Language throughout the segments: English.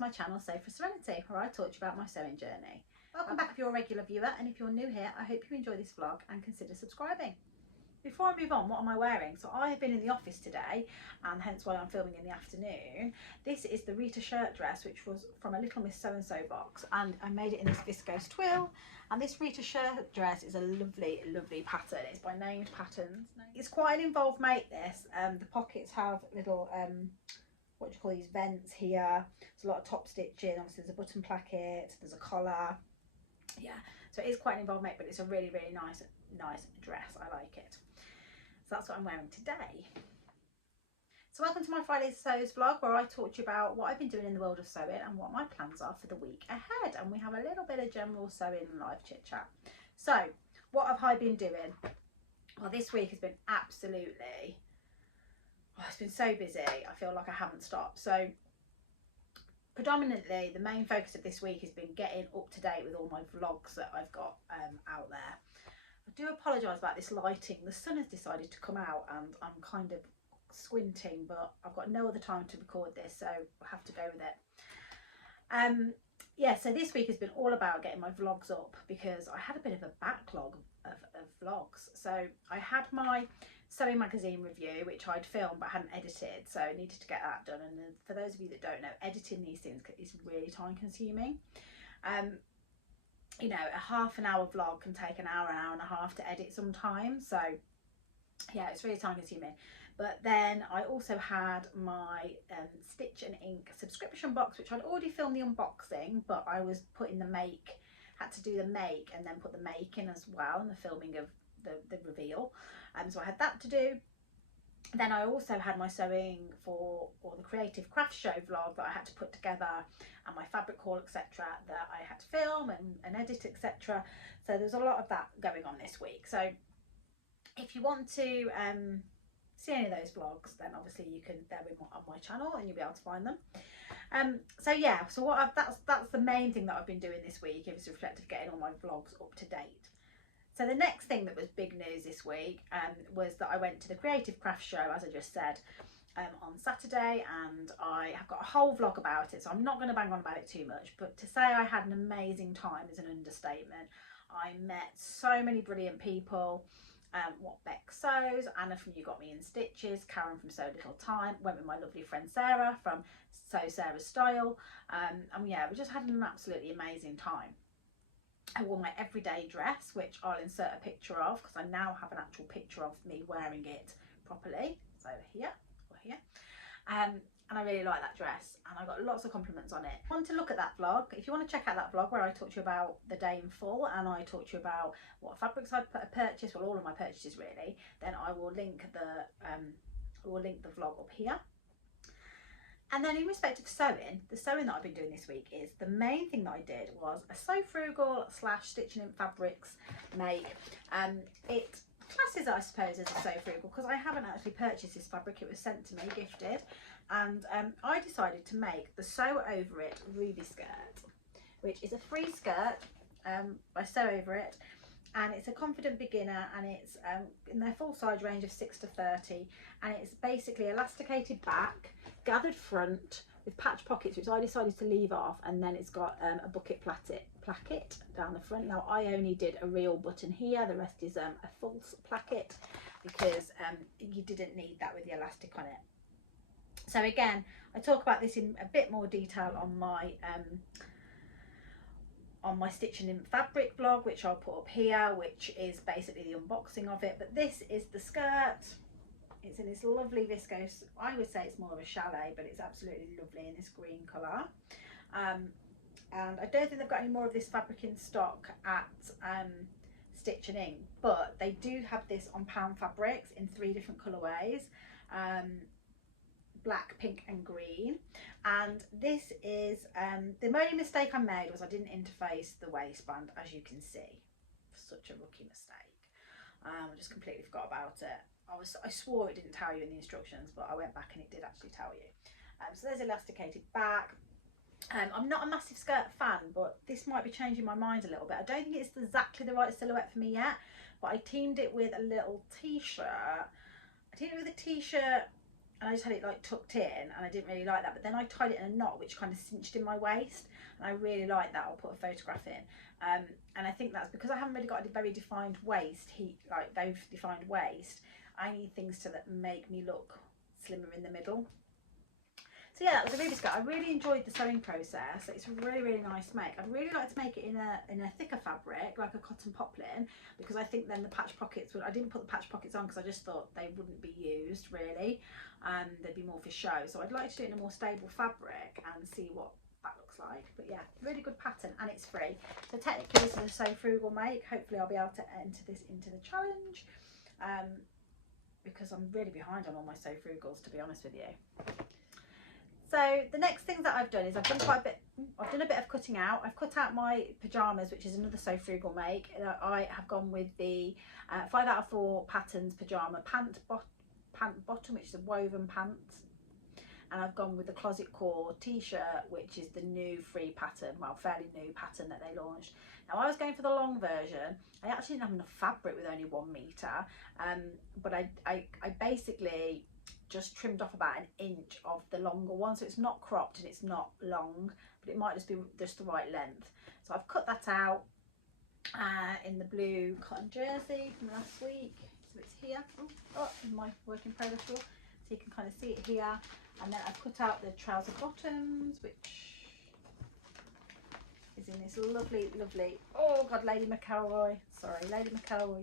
to my channel Sew for Serenity, where I talk to you about my sewing journey. Welcome back if you're a regular viewer, and if you're new here, I hope you enjoy this vlog and consider subscribing. Before I move on, what am I wearing? So I have been in the office today, and hence why I'm filming in the afternoon. This is the Rita shirt dress, which was from a Little Miss So-and-so box, and I made it in this viscose twill. And this Rita shirt dress is a lovely, lovely pattern. It's by Named Patterns. It's quite an involved make, this. The pockets have little, what do you call these, vents here. There's a lot of top stitching. Obviously there's a button placket, there's a collar. Yeah, so it is quite an involved make, but it's a really, really nice dress. I like it. So that's what I'm wearing today. So welcome to my Friday Sews vlog, where I talk to you about what I've been doing in the world of sewing and what my plans are for the week ahead. And we have a little bit of general sewing and live chit chat. So what have I been doing? Well, this week has been absolutely, it's been so busy. I feel like I haven't stopped. So predominantly the main focus of this week has been getting up to date with all my vlogs that I've got out there. I do apologise about this lighting. The sun has decided to come out and I'm kind of squinting, but I've got no other time to record this, so I'll have to go with it. Yeah, so this week has been all about getting my vlogs up, because I had a bit of a backlog of vlogs. So I had my sewing magazine review, which I'd filmed but hadn't edited, so I needed to get that done. And for those of you that don't know, editing these things is really time consuming. You know, a half an hour vlog can take an hour and a half to edit sometimes, so yeah, it's really time consuming. But then I also had my Stitch and Ink subscription box, which I'd already filmed the unboxing, but I was putting the make, had to do the make and then put the make in as well, and the filming of the reveal. So I had that to do. Then I also had my sewing for, or the creative craft show vlog that I had to put together, and my fabric haul, etc., that I had to film and edit, etc. So there's a lot of that going on this week. So if you want to see any of those vlogs, then obviously you can, they're on my channel and you'll be able to find them. So yeah, so what that's the main thing that I've been doing this week, is reflective getting all my vlogs up to date. So the next thing that was big news this week was that I went to the Creative Craft Show, as I just said, on Saturday, and I have got a whole vlog about it, so I'm not going to bang on about it too much, but to say I had an amazing time is an understatement. I met so many brilliant people. What Beck Sews, Anna from You Got Me in Stitches, Karen from So Little Time, went with my lovely friend Sarah from Sew Sarah's Style, and yeah, we just had an absolutely amazing time. I wore my everyday dress, which I'll insert a picture of, because I now have an actual picture of me wearing it properly. So here, or here. And I really like that dress, and I got lots of compliments on it. If you want to look at that vlog, if you want to check out that vlog where I talk to you about the day in full, and I talk to you about what fabrics I purchased, well, all of my purchases really, then I will link the vlog up here. And then in respect of sewing, the sewing that I've been doing this week is, the main thing that I did was a Sew Frugal / Stitching in Fabrics make. It classes, I suppose, as a Sew Frugal, because I haven't actually purchased this fabric. It was sent to me, gifted, and I decided to make the Sew Over It Ruby skirt, which is a free skirt by Sew Over It, and it's a confident beginner, and it's in their full size range of 6 to 30, and it's basically elasticated back, gathered front with patch pockets, which I decided to leave off, and then it's got a bucket placket down the front. Now I only did a real button here, the rest is a false placket, because you didn't need that with the elastic on it. So again, I talk about this in a bit more detail on my Stitching in Fabric vlog, which I'll put up here, which is basically the unboxing of it. But this is the skirt. It's in this lovely viscose, I would say it's more of a chalet, but it's absolutely lovely in this green colour. And I don't think they've got any more of this fabric in stock at Stitch and Ink, but they do have this on Pound Fabrics in 3 different colourways, black, pink and green. And this is, the only mistake I made was I didn't interface the waistband, as you can see. Such a rookie mistake. I just completely forgot about it. I swore it didn't tell you in the instructions, but I went back and it did actually tell you. So there's elasticated back. I'm not a massive skirt fan, but this might be changing my mind a little bit. I don't think it's exactly the right silhouette for me yet, but I teamed it with a little t-shirt. I teamed it with a t-shirt and I just had it like tucked in, and I didn't really like that. But then I tied it in a knot which kind of cinched in my waist, and I really like that. I'll put a photograph in. And I think that's because I haven't really got a very defined waist, very defined waist. I need things to make me look slimmer in the middle. So yeah, that was a really good. I really enjoyed the sewing process. It's a really, really nice make. I'd really like to make it in a thicker fabric, like a cotton poplin, because I think then the patch pockets would, I didn't put the patch pockets on because I just thought they wouldn't be used really. They'd be more for show. So I'd like to do it in a more stable fabric and see what that looks like. But yeah, really good pattern, and it's free. So technically this is a So Frugal make. Hopefully I'll be able to enter this into the challenge, because I'm really behind on all my So Frugals, to be honest with you. So the next thing that I've done is I've done a bit of cutting out. I've cut out my pyjamas, which is another So Frugal make. I have gone with the 5 out of 4 patterns pyjama pant bottom, which is a woven pants, and I've gone with the closet core t-shirt, which is the new free pattern, well, fairly new pattern that they launched. Now I was going for the long version. I actually didn't have enough fabric with only 1 meter, but I basically just trimmed off about 1 inch of the longer one, so it's not cropped and it's not long, but it might just be just the right length. So I've cut that out in the blue cotton jersey from last week. So it's here, in my work in progress drawer, so you can kind of see it here. And then I've cut out the trouser bottoms, which is in this lovely, oh god, Lady McElroy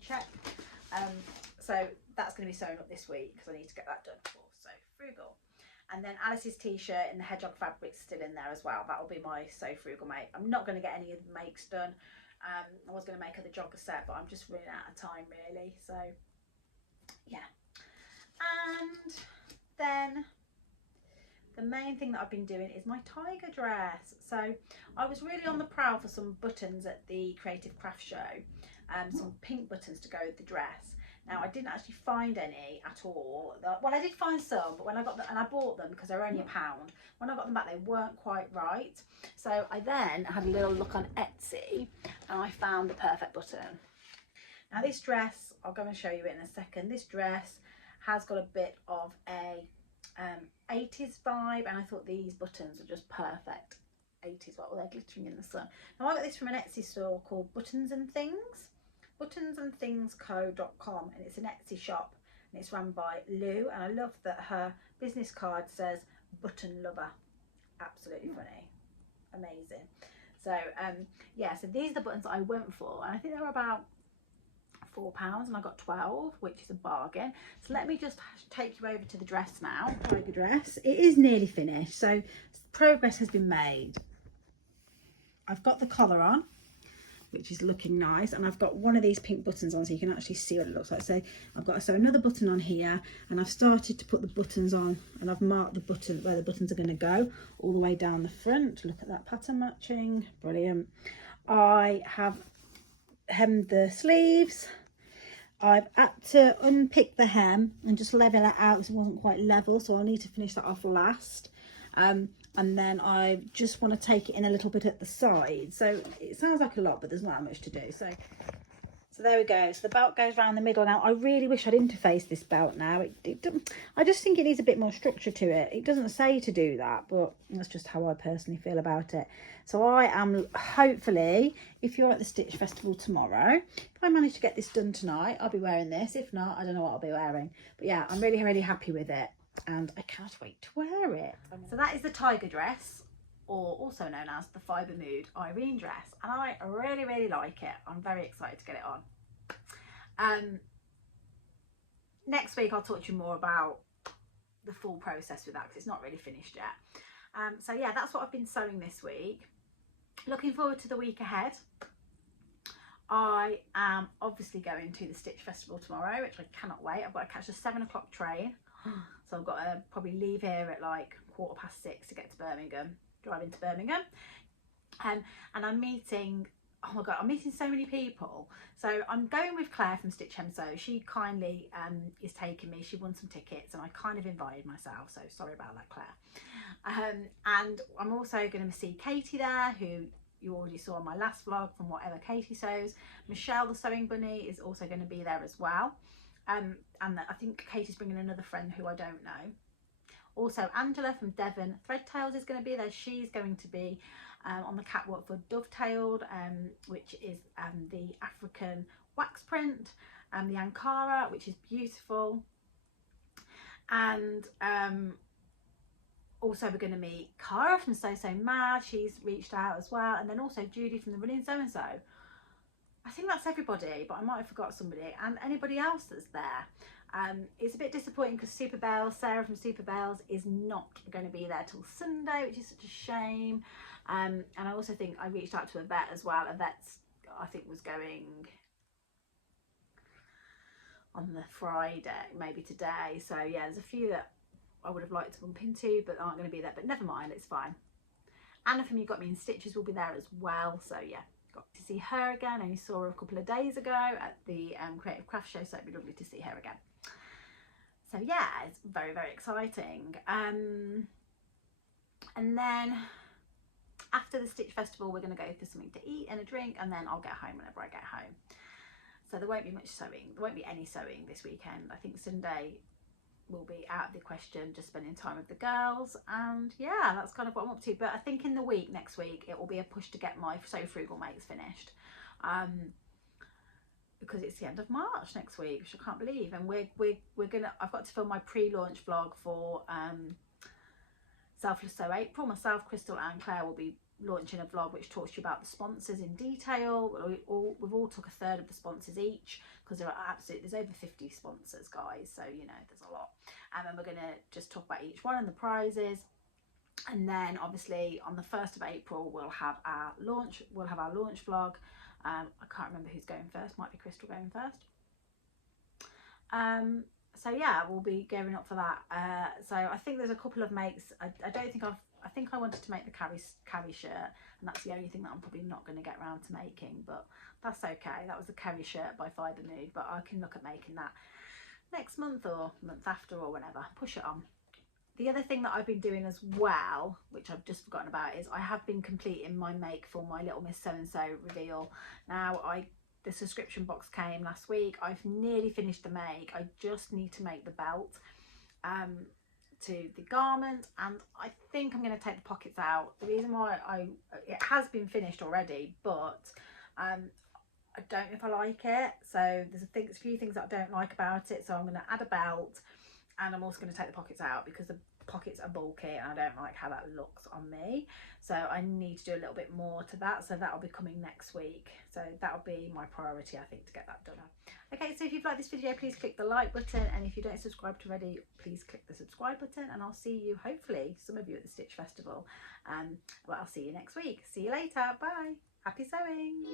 check. So that's going to be sewn up this week because I need to get that done for So Frugal. And then Alice's t-shirt in the hedgehog fabric's still in there as well. That will be my So Frugal make. I'm not going to get any of the makes done. I was going to make her the jogger set, but I'm just running out of time really. So yeah. And then the main thing that I've been doing is my tiger dress. So I was really on the prowl for some buttons at the Creative Craft Show, some pink buttons to go with the dress. Now I didn't actually find any at all. Well, I did find some, but when I got them, and I bought them because they were only £1. When I got them back, they weren't quite right. So I then had a little look on Etsy, and I found the perfect button. Now this dress, I'll go and show you it in a second. This dress has got a bit of a 80s vibe, and I thought these buttons are just perfect 80s. Well, they're glittering in the sun. Now I got this from an Etsy store called Buttons and Things, buttonsandthingsco.com, and it's an Etsy shop, and it's run by Lou, and I love that her business card says button lover. Absolutely funny, amazing. So yeah, so these are the buttons that I went for, and I think they were about £4, and I got 12, which is a bargain. So let me just take you over to the dress now. Tiger dress, it is nearly finished, so progress has been made. I've got the collar on, which is looking nice, and I've got one of these pink buttons on so you can actually see what it looks like. So I've got another button on here, and I've started to put the buttons on, and I've marked the button where the buttons are going to go all the way down the front. Look at that pattern matching, brilliant. I have hemmed the sleeves. I've had to unpick the hem and just level it out because it wasn't quite level, so I'll need to finish that off last. And then I just want to take it in a little bit at the side. So it sounds like a lot, but there's not that much to do. So there we go. So the belt goes around the middle. Now I really wish I'd interfaced this belt now. I just think it needs a bit more structure to it. It doesn't say to do that, but that's just how I personally feel about it. So I am hopefully, if you're at the Stitch Festival tomorrow, if I manage to get this done tonight, I'll be wearing this. If not, I don't know what I'll be wearing. But yeah, I'm really, really happy with it, and I can't wait to wear it. So that is the tiger dress, or also known as the FIBREMOOD IRENE dress, and I really, really like it. I'm very excited to get it on. Next week I'll talk to you more about the full process with that, because it's not really finished yet. So yeah, that's what I've been sewing this week. Looking forward to the week ahead. I am obviously going to the Stitch Festival tomorrow, which I cannot wait. I've got to catch a 7 o'clock train, so I've got to probably leave here at like 6:15 to get to Birmingham, drive into Birmingham. And I'm meeting, oh my god, I'm meeting so many people. So I'm going with Claire from Stitch Hem Sew. She kindly is taking me. She won some tickets, and I kind of invited myself, so sorry about that, Claire. And I'm also going to see Katie there, who you already saw in my last vlog from Whatever Katie Sews. Michelle the Sewing Bunny is also going to be there as well. And I think Katie's bringing another friend who I don't know. Also, Angela from Devon Threadtails is going to be there. She's going to be on the catwalk for Dovetailed, which is the African wax print, and the Ankara, which is beautiful. And also we're going to meet Cara from So Mad. She's reached out as well. And then also Judy from the Running So and So. I think that's everybody, but I might have forgot somebody, and anybody else that's there. It's a bit disappointing because Super Bells, Sarah from Super Bells, is not going to be there till Sunday, which is such a shame. And I also think I reached out to a vet as well. A vet's, I think, was going on the Friday, maybe today. So yeah, there's a few that I would have liked to bump into, but aren't going to be there. But never mind, it's fine. Anna from You Got Me in Stitches will be there as well. So yeah, got to see her again. I only saw her a couple of days ago at the Creative Craft Show, so it'd be lovely to see her again. So yeah, it's very, very exciting. And then after the Stitch Festival, we're going to go for something to eat and a drink, and then I'll get home whenever I get home. So there won't be much sewing. There won't be any sewing this weekend. I think Sunday will be out of the question, just spending time with the girls. And yeah, that's kind of what I'm up to. But I think in the week, next week, it will be a push to get my So Frugal makes finished. Because it's the end of March next week, which I can't believe. And we're gonna, I've got to film my pre-launch vlog for Selfless Sew April. Myself, Crystal and Claire will be launching a vlog which talks to you about the sponsors in detail. We've all took a third of the sponsors each, because there's over 50 sponsors, guys, so you know there's a lot. And then we're going to just talk about each one and the prizes. And then obviously on the 1st of April we'll have our launch vlog. I can't remember who's going first. Might be Crystal going first. So yeah, we'll be gearing up for that. So I think there's a couple of makes. I think I wanted to make the Carrie shirt, and that's the only thing that I'm probably not going to get around to making, but that's okay. That was the Carrie shirt by FIBREMOOD, but I can look at making that next month or month after or whenever. Push it on. The other thing that I've been doing as well, which I've just forgotten about, is I have been completing my make for my Little Miss So-and-so reveal. Now, the subscription box came last week. I've nearly finished the make. I just need to make the belt to the garment, and I think I'm going to take the pockets out. The reason why it has been finished already, but I don't know if I like it. So there's a few things that I don't like about it. So I'm going to add a belt, and I'm also going to take the pockets out because the pockets are bulky and I don't like how that looks on me. So I need to do a little bit more to that. So that'll be coming next week. So that'll be my priority, I think, to get that done. Okay, so if you've liked this video, please click the like button, and if you don't subscribe to already, please click the subscribe button, and I'll see you, hopefully some of you, at the Stitch Festival. Well, I'll see you next week. See you later. Bye. Happy sewing.